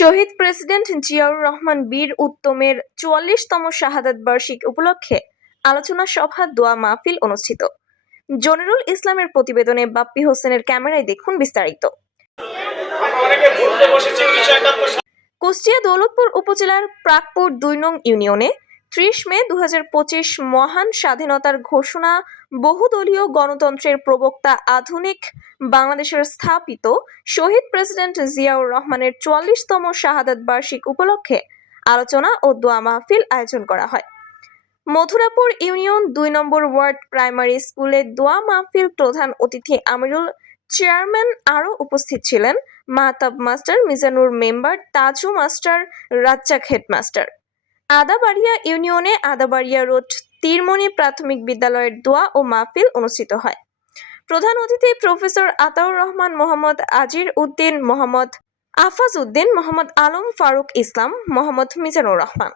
শহীদ president Ziaur Rahman বীর উত্তমের চুয়াল্লিশতম শাহাদাত বার্ষিক উপলক্ষে আলোচনা সভা দোয়া মাহফিল অনুষ্ঠিত। জনিরুল ইসলামের প্রতিবেদনে বাপ্পি হোসেনের ক্যামেরায় দেখুন বিস্তারিত। কুষ্টিয়া দৌলতপুর উপজেলার প্রাকপুর দুই নং ইউনিয়নে ত্রিশ মে দু হাজার পঁচিশ মহান স্বাধীনতার ঘোষণা বহুদলীয় গণতন্ত্রের প্রবক্তা আধুনিক বাংলাদেশের স্থাপিত শহীদ প্রেসিডেন্ট জিয়াউর রহমানের চুয়াল্লিশতম শাহাদাত বার্ষিক উপলক্ষে আলোচনা ও দোয়া মাহফিল আয়োজন করা হয়। মথুরাপুর ইউনিয়ন দুই নম্বর ওয়ার্ড প্রাইমারি স্কুলে দোয়া মাহফিল প্রধান অতিথি আমিরুল চেয়ারম্যান আরও উপস্থিত ছিলেন। Mahtab master, Mizanur member, Taju master, Razzak headmaster. Adabaria ইউনিয়নে আদাবাড়িয়া রোড তীরমণি প্রাথমিক বিদ্যালয়ের দোয়া ও মাহফিল অনুষ্ঠিত হয়। প্রধান অতিথি প্রফেসর আতাউর রহমান মোহাম্মদ আজির উদ্দিন মোহাম্মদ আফাজ উদ্দিন মোহাম্মদ আলম ফারুক ইসলাম মোহাম্মদ মিজানুর রহমান।